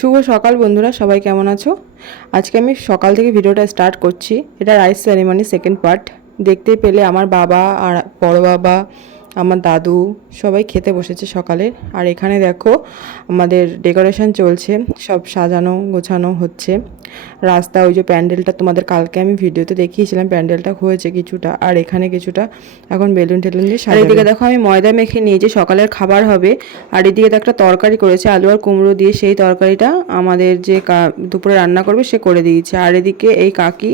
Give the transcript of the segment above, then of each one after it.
শুভ সকাল বন্ধুরা, সবাই কেমন আছো? আজকে আমি সকাল থেকে ভিডিওটা স্টার্ট করছি। এটা রাইস সেরেমনি সেকেন্ড পার্ট। দেখতে পেলে আমার বাবা আর বড় বাবা, আমার দাদু সবাই খেতে বসেছে সকালের। আর এখানে দেখো আমাদের ডেকোরেশন চলছে, সব সাজানো গোছানো হচ্ছে। রাস্তা, ওই যে প্যান্ডেলটা তোমাদের কালকে আমি ভিডিওতে দেখিয়েছিলাম, প্যান্ডেলটা হয়েছে কিছুটা, আর এখানে কিছুটা এখন বেলুন টেলুন দিয়ে সাজাবে। এদিকে দেখো আমি ময়দা মেখে নিয়েছি, সকালের খাবার হবে। আর এদিকে তো একটা তরকারি করেছে আলু আর কুমড়ো দিয়ে, সেই তরকারিটা আমাদের যে দুপুরে রান্না করবে সে করে দিয়েছে। আর এদিকে এই কাকি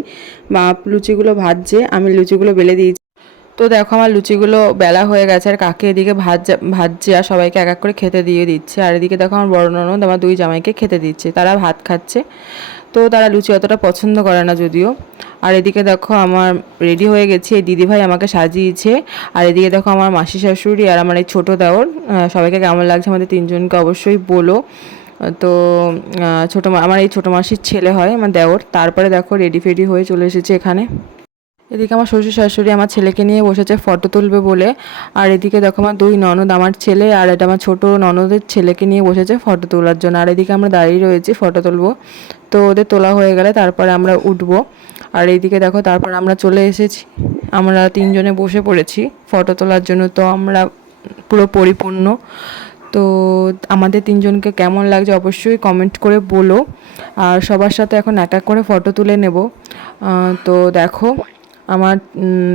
বা লুচিগুলো ভাজছে, আমি লুচিগুলো বেলে দিয়েছি। তো দেখো আমার লুচিগুলো বেলা হয়ে গেছে, আর কাকি এদিকে ভাজছে আর সবাইকে এক এক করে খেতে দিয়ে দিচ্ছে। আর এদিকে দেখো আমার বড় ননদ আমার দুই জামাইকে খেতে দিচ্ছে, তারা ভাত খাচ্ছে। তো তারা লুচি অতটা পছন্দ করে না যদিও। আর এদিকে দেখো আমার রেডি হয়ে গেছি, এই দিদিভাই আমাকে সাজিয়েছে। আর এদিকে দেখো আমার মাসি শাশুড়ি আর আমার এই ছোটো দেওর। সবাইকে কেমন লাগছে আমাদের তিনজনকে অবশ্যই বলো। তো আমার এই ছোটো মাসির ছেলে হয় আমার দেওর। তারপরে দেখো রেডি ফেডি হয়ে চলে এসেছে এখানে। এদিকে আমার শ্বশুর শাশুড়ি আমার ছেলেকে নিয়ে বসেছে ফটো তুলবে বলে। আর এদিকে দেখো আমার দুই ননদ, আমার ছেলে আর এটা আমার ছোটো ননদের ছেলেকে নিয়ে বসেছে ফটো তোলার জন্য। আর এদিকে আমরা দাঁড়িয়ে রয়েছি ফটো তুলবো। তো ওদের তোলা হয়ে গেলে তারপরে আমরা উঠবো। আর এইদিকে দেখো তারপর আমরা চলে এসেছি, আমরা তিনজনে বসে পড়েছি ফটো তোলার জন্য। তো আমরা পুরো পরিপূর্ণ। তো আমাদের তিনজনকে কেমন লাগছে অবশ্যই কমেন্ট করে বলো। আর সবার সাথে এখন এক এক করে ফটো তুলে নেব। তো দেখো আমার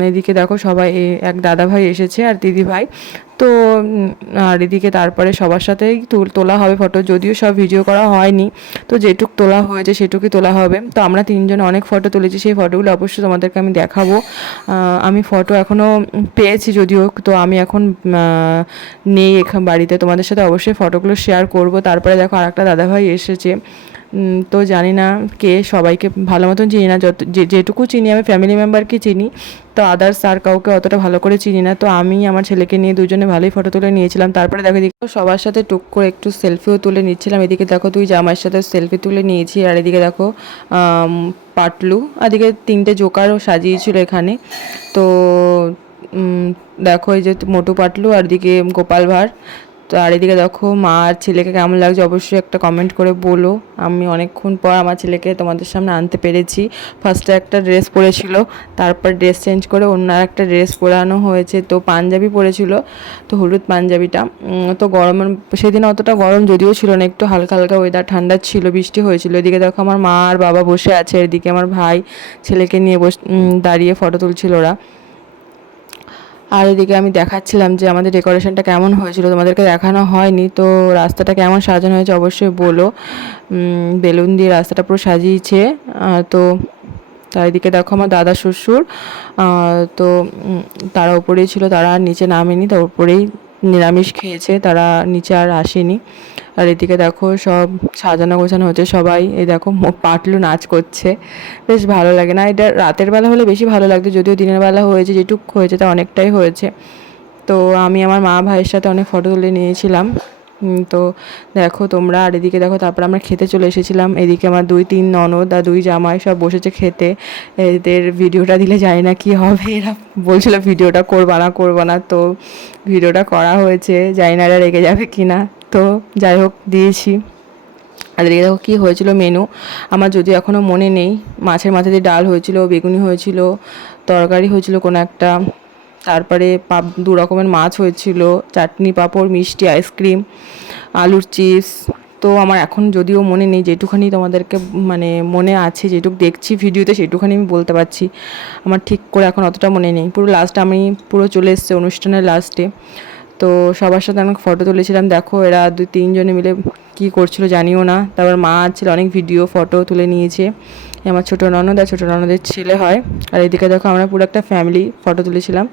এদিকে দেখো সবাই, এক দাদা ভাই এসেছে আর দিদি ভাই। তো আর এদিকে তারপরে সবার সাথেই তোলা হবে ফটো, যদিও সব ভিডিও করা হয়নি। তো যেটুক তোলা হয়েছে সেটুকুই তোলা হবে। তো আমরা তিনজনে অনেক ফটো তুলেছি, সেই ফটোগুলো অবশ্যই তোমাদেরকে আমি দেখাবো। আমি ফটো এখনও পেয়েছি যদিও, তো আমি এখন নেই এখানে বাড়িতে, তোমাদের সাথে অবশ্যই ফটোগুলো শেয়ার করব। তারপরে দেখো আর একটা দাদাভাই এসেছে। তো জানি না কে, সবাইকে ভালো মতন চিনি না, যেটুকু চিনি আমি ফ্যামিলি মেম্বারকে চিনি। তো আদার্স আর কাউকে অতটা ভালো করে চিনি না। তো আমি আমার ছেলেকে নিয়ে দুজনে ভালোই ফটো তুলে নিয়েছিলাম। তারপরে দেখো এদিকে সবার সাথে টুক করে একটু সেলফিও তুলে নিচ্ছিলাম। এদিকে দেখো তুই জামাইয়ের সাথে সেলফি তুলে নিয়েছি। আর এদিকে দেখো পাটলু, এদিকে তিনটে জোকারও সাজিয়েছিল এখানে। তো দেখো এই যে মোটু পাটলু আর এদিকে গোপাল ভাঁড়। তো আর এদিকে দেখো মা আর ছেলেকে কেমন লাগছে অবশ্যই একটা কমেন্ট করে বলো। আমি অনেকক্ষণ পর আমার ছেলেকে তোমাদের সামনে আনতে পেরেছি। ফার্স্টে একটা ড্রেস পরেছিল, তারপর ড্রেস চেঞ্জ করে অন্য একটা ড্রেস পরানো হয়েছে। তো পাঞ্জাবি পরেছিল, তো হলুদ পাঞ্জাবিটা। তো গরমের সেদিন অতটা গরম যদিও ছিল না, একটু হালকা হালকা ওয়েদার, ঠান্ডা ছিল, বৃষ্টি হয়েছিল। এদিকে দেখো আমার মা আর বাবা বসে আছে, এদিকে আমার ভাই ছেলেকে নিয়ে দাঁড়িয়ে ফটো তুলছিল ওরা। আর এদিকে আমি দেখাচ্ছিলাম যে আমাদের ডেকোরেশনটা কেমন হয়েছিল, তোমাদেরকে দেখানো হয়নি। তো রাস্তাটা কেমন সাজানো হয়েছে অবশ্যই বলো। বেলুন দিয়ে রাস্তাটা পুরো সাজিয়েছে। তো তার এদিকে দেখো আমার দাদা শ্বশুর, তো তারা উপরেই ছিল, তারা আর নিচে নামেনি, তো উপরেই নিরামিষ খেয়েছে, তারা নিচে আর আসেনি। আর এদিকে দেখো সব সাজানো গোছানো হচ্ছে সবাই। এই দেখো পাটলু নাচ করছে, বেশ ভালো লাগে না? এটা রাতের বেলা হলে বেশি ভালো লাগতো, যদিও দিনের বেলা হয়েছে, যেটুক হয়েছে তা অনেকটাই হয়েছে। তো আমি আমার মা ভাইয়ের সাথে অনেক ফটো তুলে নিয়েছিলাম। তো দেখো তোমরা। আর এদিকে দেখো তারপর আমরা খেতে চলে এসেছিলাম। এদিকে আমার দুই তিন ননদ আর দুই জামাই সব বসেছে খেতে। এদের ভিডিওটা দিলে জানি না কী হবে, এরা বলছিল ভিডিওটা করবা না। তো ভিডিওটা করা হয়েছে, জানি না এরা রেগে যাবে কি না। তো যাই হোক দিয়েছি। আর এদিকে দেখো কী হয়েছিল মেনু, আমার যদিও এখনও মনে নেই। মাছের মাথা দিয়ে ডাল হয়েছিল, বেগুনি হয়েছিল, তরকারি হয়েছিল কোনো একটা, তারপরে দু রকমের মাছ হয়েছিল, চাটনি পাঁপড় মিষ্টি আইসক্রিম আলুর চিপস। তো আমার এখন যদিও মনে নেই, যেটুখানি তোমাদেরকে মানে মনে আছে, যেটুকু দেখছি ভিডিওতে সেটুখানি আমি বলতে পারছি। আমার ঠিক করে এখন অতটা মনে নেই। পুরো লাস্ট আমি পুরো চলে এসেছি অনুষ্ঠানের লাস্টে। তো সবার সাথে অনেক ফটো তুলেছিলাম। দেখো এরা দুই তিনজনে মিলে কী করছিল জানিও না। তারপর মা ছিল, অনেক ভিডিও ফটো তুলে নিয়েছে। আমার ছোটো ননদ আর ছোটো ননদের ছেলে হয়। আর এদিকে দেখো আমরা পুরো একটা ফ্যামিলি ফটো তুলেছিলাম।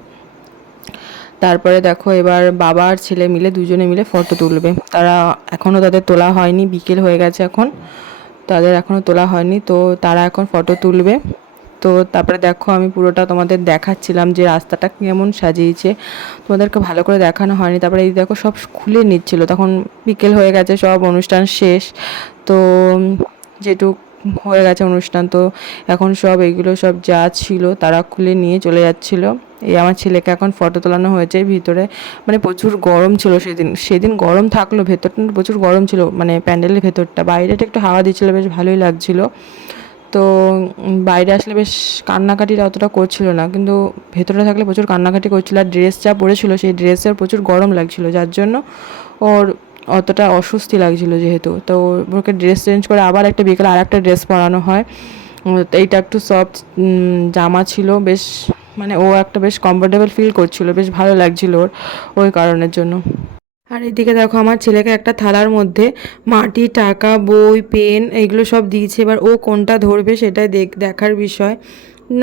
তারপরে দেখো এবার বাবা আর ছেলে মিলে দুজনে মিলে ফটো তুলবে। তারা এখনও তাদের তোলা হয়নি, বিকেল হয়ে গেছে এখন, তাদের এখনও তোলা হয়নি। তো তারা এখন ফটো তুলবে। তো তারপরে দেখো আমি পুরোটা তোমাদের দেখাচ্ছিলাম যে রাস্তাটা কেমন সাজিয়েছে, তোমাদেরকে ভালো করে দেখানো হয়নি। তারপরে এই দেখো সব খুলে নিচ্ছিল, তখন বিকেল হয়ে গেছে, সব অনুষ্ঠান শেষ। তো যেটুক হয়ে গেছে অনুষ্ঠান, তো এখন সব এগুলো সব যা ছিল তারা খুলে নিয়ে চলে যাচ্ছিল। এই আমার ছেলেকে এখন ফটো তোলানো হয়েছে ভিতরে, মানে প্রচুর গরম ছিল সেদিন গরম থাকলো, ভেতরটা প্রচুর গরম ছিল, মানে প্যান্ডেলের ভেতরটা, বাইরেটা একটু হাওয়া দিচ্ছিল, বেশ ভালোই লাগছিল। তো বাইরে আসলে বেশ কান্নাকাটিটা অতটা করছিল না, কিন্তু ভেতরে থাকলে প্রচুর কান্নাকাটি করছিল। আর ড্রেস যা পরেছিল সেই ড্রেসের প্রচুর গরম লাগছিল, যার জন্য ওর অতটা অস্বস্তি লাগছিল যেহেতু। তো ওকে ড্রেস চেঞ্জ করে আবার একটা বিকেলে আর একটা ড্রেস পরানো হয়। তো এইটা একটু সফট জামা ছিল, বেশ মানে ও একটা বেশ কমফোর্টেবল ফিল করছিল, বেশ ভালো লাগছিল ওর ওই কারণের জন্য। আর এদিকে দেখো আমার ছেলেকে একটা থালার মধ্যে মাটি, টাকা, বই, পেন এইগুলো সব দিয়েছে। এবার ও কোনটা ধরবে সেটাই দেখার বিষয়,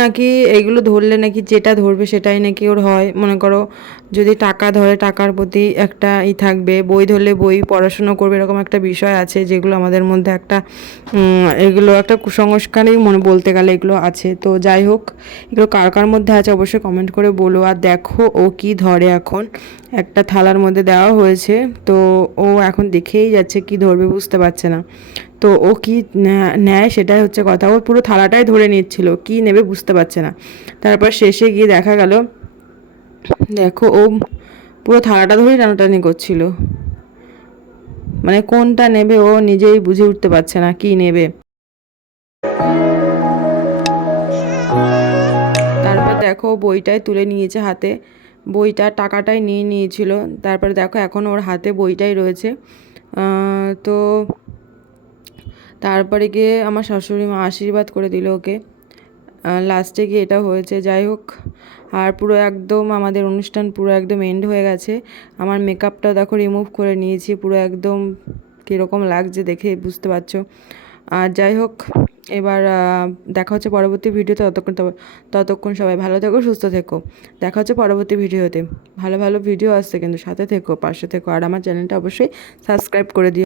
নাকি এগুলো ধরলে নাকি যেটা ধরবে সেটাই নাকি ওর হয়। মনে করো যদি টাকা ধরে টাকার প্রতি একটা থাকবে, বই ধরলে বই পড়াশুনো করবে, এরকম একটা বিষয় আছে যেগুলো আমাদের মধ্যে একটা এগুলো একটা কুসংস্কারই মনে বলতে গেলে এগুলো আছে। তো যাই হোক, এগুলো কার কার মধ্যে আছে অবশ্যই কমেন্ট করে বলো। আর দেখো ও কি ধরে, এখন একটা থালার মধ্যে দেওয়া হয়েছে, তো ও এখন দেখেই যাচ্ছে কি ধরবে, বুঝতে পারছে না। তো ও কি নেয় সেটাই হচ্ছে কথা, ও পুরো থালাটাই ধরে নিচ্ছিল, কি নেবে বুঝতে পারছে না। তারপর শেষে গিয়ে দেখা গেল, দেখো ও পুরো থালাটা ধরেই টানাটানি করছিল, মানে কোনটা নেবে ও নিজেই বুঝে উঠতে পারছে না কি নেবে। তারপর দেখো বইটাই তুলে নিয়েছে হাতে, বইটা টাকাটাই নিয়ে নিয়েছিল। তারপরে দেখো এখন ওর হাতে বইটাই রয়েছে। তো তারপরে গিয়ে আমার শাশুড়ি মা আশীর্বাদ করে দিল ওকে, লাস্টে গিয়ে এটা হয়েছে। যাই হোক, আর পুরো একদম আমাদের অনুষ্ঠান পুরো একদম এন্ড হয়ে গেছে। আমার মেকআপটাও দেখো রিমুভ করে নিয়েছি, পুরো একদম কীরকম লাগছে দেখে বুঝতে পারছো। আর যাই হোক, এবার দেখা হচ্ছে পরবর্তী ভিডিওতে। ততক্ষণ সবাই ভালো থেকো, সুস্থ থেকো। দেখা হচ্ছে পরবর্তী ভিডিওতে, ভালো ভালো ভিডিও আসছে কিন্তু সাথে থেকো, পাশে থেকো। আর আমার চ্যানেলটা অবশ্যই সাবস্ক্রাইব করে দিও।